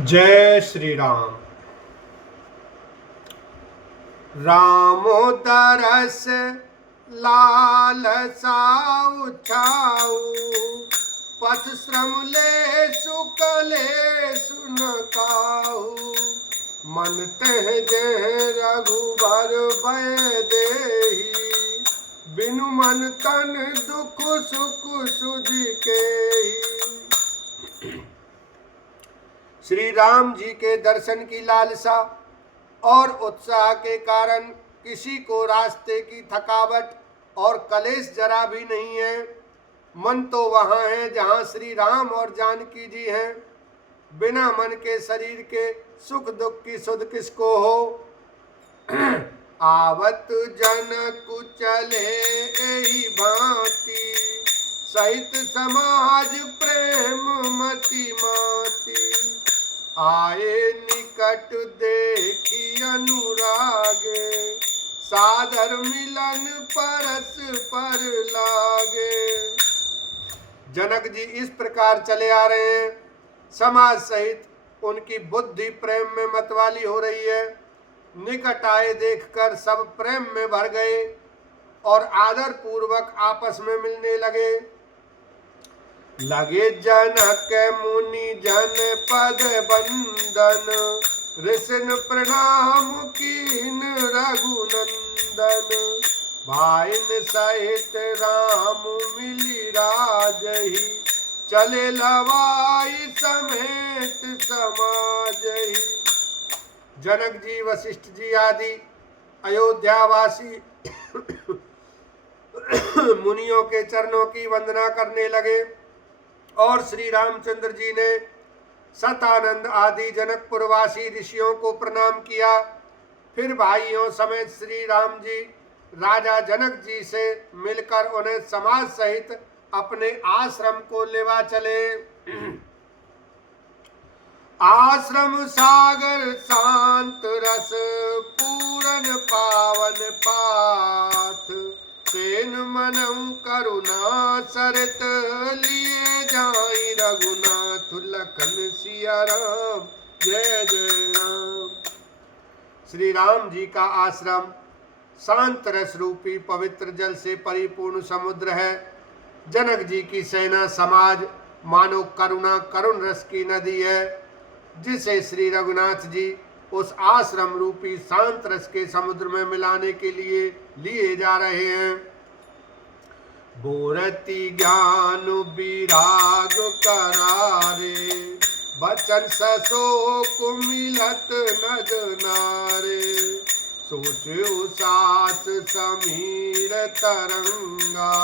जय श्री राम। रामो तरस लाल साउ छाऊ, पथ श्रम ले सुकले सुनकाऊ। मन तह जह रघुबर भय देही, बिनु मन तन दुख सुख सुधि के। श्री राम जी के दर्शन की लालसा और उत्साह के कारण किसी को रास्ते की थकावट और कलेश जरा भी नहीं है। मन तो वहाँ है जहाँ श्री राम और जानकी जी हैं। बिना मन के शरीर के सुख दुख की सुध किसको हो। आवत जनक चले एही भांति, सहित समाज प्रेम मति माती। आए निकट देखी अनुरागे, सादर मिलन परस पर लागे। जनक जी इस प्रकार चले आ रहे हैं। समाज सहित उनकी बुद्धि प्रेम में मतवाली हो रही है। निकट आए देखकर सब प्रेम में भर गए और आदर पूर्वक आपस में मिलने लगे। लगे जनक मुनि जन पद बंदन, ऋषिन प्रणाम कीन रघुनंदन। भाइन सहित राम मिली राजही, चले लवाई समेत समाजही। जनक जी वशिष्ठ जी आदि अयोध्यावासी मुनियों के चरणों की वंदना करने लगे और श्री रामचंद्र जी ने सतानंद आदि जनकपुरवासी ऋषियों को प्रणाम किया। फिर भाइयों समेत श्री राम जी राजा जनक जी से मिलकर उन्हें समाज सहित अपने आश्रम को लेवा चले। आश्रम सागर शांत रस पूरन पावन पाथ, तेन मनऊ करुणा सरित लिए जाई रघुनाथ लखन सिया राम। जय जय राम। श्री राम जी का आश्रम शांत रस रूपी पवित्र जल से परिपूर्ण समुद्र है। जनक जी की सेना समाज मानो करुणा करुण रस की नदी है, जिसे श्री रघुनाथ जी उस आश्रम रूपी शांत रस के समुद्र में मिलाने के लिए जा रहे हैं। बोरती ज्ञान विराग करारे, बचन सशोक मिलत नज नारे। सोचो सास समीर तरंगा,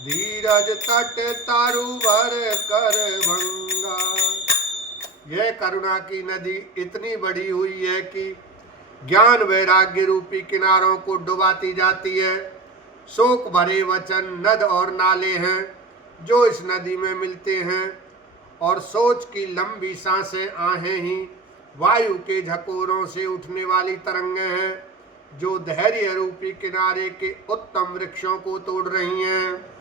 धीरज तट तारुवर कर भंगा। यह करुणा की नदी इतनी बड़ी हुई है कि ज्ञान वैराग्य रूपी किनारों को डुबाती जाती है। शोक भरे वचन नद और नाले हैं जो इस नदी में मिलते हैं, और सोच की लंबी सांसें आहें ही वायु के झकोरों से उठने वाली तरंगें हैं जो धैर्य रूपी किनारे के उत्तम वृक्षों को तोड़ रही हैं।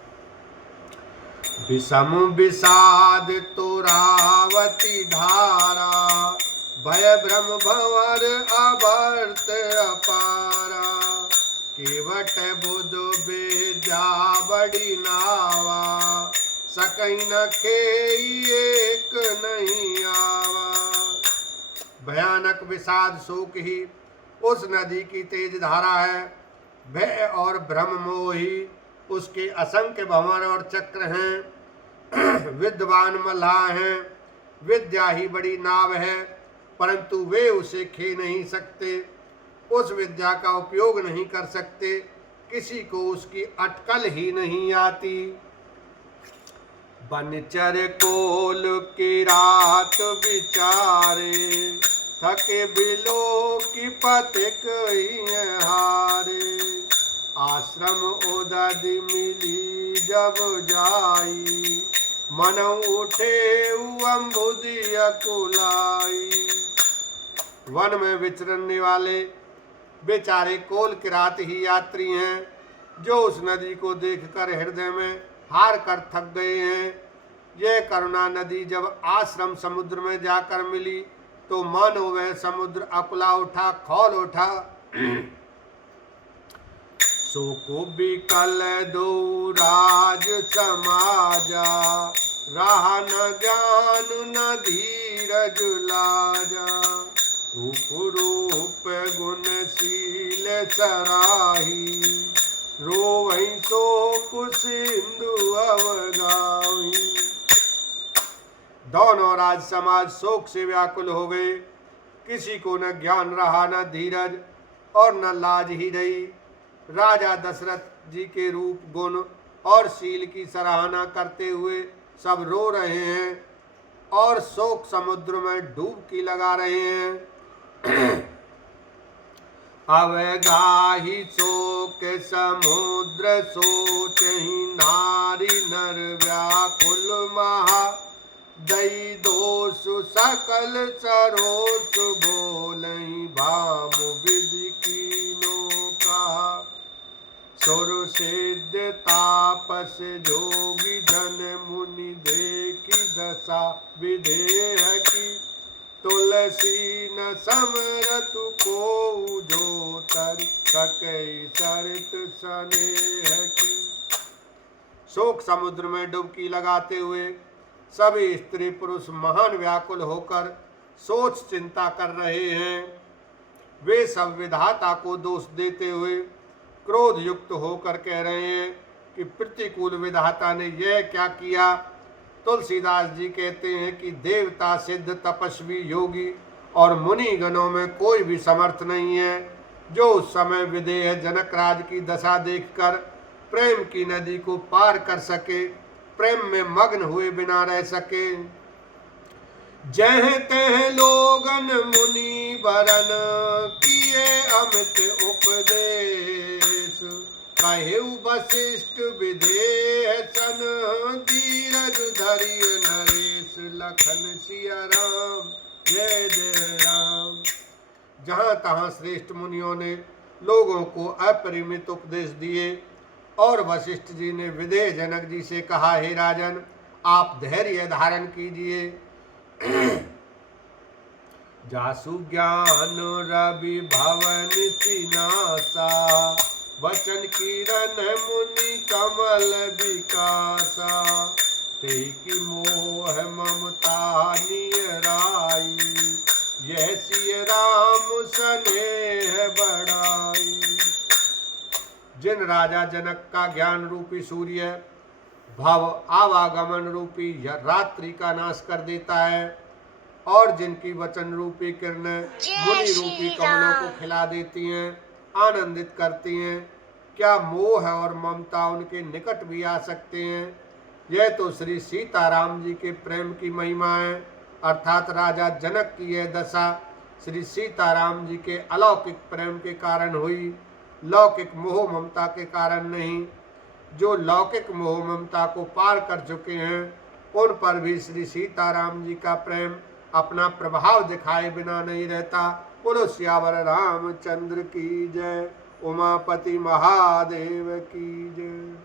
विषम विषाद तुरावती धारा, भय भ्रम भंवर अभर्त अपारा। केवट बुध बेजा बड़ी नावा, सकई न खेई एक नहीं आवा। भयानक विषाद शोक ही उस नदी की तेज धारा है। भय और भ्रम मोह ही उसके असंख्य भंवर और चक्र हैं। विद्वान मल्लाह हैं, विद्या ही बड़ी नाव है, परंतु वे उसे खे नहीं सकते, उस विद्या का उपयोग नहीं कर सकते, किसी को उसकी अटकल ही नहीं आती। बनचर कोल की रात विचारे, थके बिलो की पथिक हारे। आश्रम उदद मिली जब जाई, मन उठे अम्बुदी अकुलाई। वन में विचरने वाले बेचारे कोल किरात ही यात्री हैं, जो उस नदी को देखकर हृदय में हार कर थक गए हैं। यह करुणा नदी जब आश्रम समुद्र में जाकर मिली तो मानो वह समुद्र अकुला उठा, खौल उठा। सो को बिकल दो राज समाजा, रहा न ज्ञान न धीरज लाजा। रूप गुणशील सराही, रोवहि शोक सिंधु अवगाही। दोनों राज समाज शोक से व्याकुल हो गए। किसी को न ज्ञान रहा, न धीरज और न लाज ही रही। राजा दशरथ जी के रूप, गुण और शील की सराहना करते हुए सब रो रहे हैं और शोक समुद्र में डुबकी लगा रहे हैं। अवगाही शोक समुद्र सोचहि, नारी नर व्याकुल महा। दई दोष सकल सरोस, बोलहि भामु विधि कीनो कहा। सुर सिद्ध तापस जोगी, जन मुनि देखी दशा विधेय की। तुलसी न समरतु को, जो तर सकई सरित स्नेह की। शोक समुद्र में डुबकी लगाते हुए सभी स्त्री पुरुष महान व्याकुल होकर सोच चिंता कर रहे हैं। वे सब विधाता को दोष देते हुए क्रोध युक्त होकर कह रहे हैं कि प्रतिकूल विधाता ने यह क्या किया। तुलसीदास जी कहते हैं कि देवता, सिद्ध, तपस्वी, योगी और मुनि गणों में कोई भी समर्थ नहीं है जो उस समय विदेह जनक राज की दशा देखकर प्रेम की नदी को पार कर सके, प्रेम में मग्न हुए बिना रह सके। जह तह लोगन मुनि वरन, किए अमित उपदेश। कहेउ वशिष्ठ विदेह सन, धीरज धरिय नरेश। लखन सिया राम, जय जय राम। जहाँ तहाँ श्रेष्ठ मुनियों ने लोगों को अपरिमित उपदेश दिए और वशिष्ठ जी ने विदेह जनक जी से कहा, हे राजन, आप धैर्य धारण कीजिए। जासु ज्ञान रवि भवन चिनासा, वचन किरण मुनि कमल विकासा। तेकी मोह ममता नियराई, यह सिय राम स्नेह बढ़ाई। जिन राजा जनक का ज्ञान रूपी सूर्य भव आवागमन रूपी रात्रि का नाश कर देता है और जिनकी वचन रूपी किरणें मुनि रूपी कमलों को खिला देती हैं, आनंदित करती हैं, क्या मोह और ममता उनके निकट भी आ सकते हैं। यह तो श्री सीताराम जी के प्रेम की महिमा है, अर्थात राजा जनक की यह दशा श्री सीताराम जी के अलौकिक प्रेम के कारण हुई, लौकिक मोह ममता के कारण नहीं। जो लौकिक मोह ममता को पार कर चुके हैं उन पर भी श्री सीताराम जी का प्रेम अपना प्रभाव दिखाए बिना नहीं रहता। बोलो सियावर रामचंद्र की जय, उमापति महादेव की जय।